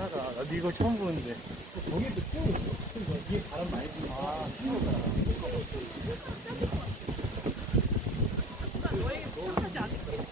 하다. 나도 이거 처음 보는데. 저기도 쭉 있어. 위에 바람 많이 부니까 너에게 부탁하지 않을게.